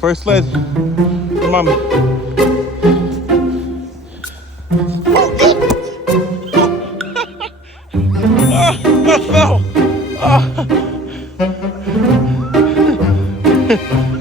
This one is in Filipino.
First sled. Come on. Oh, good. Oh, I fell. Oh.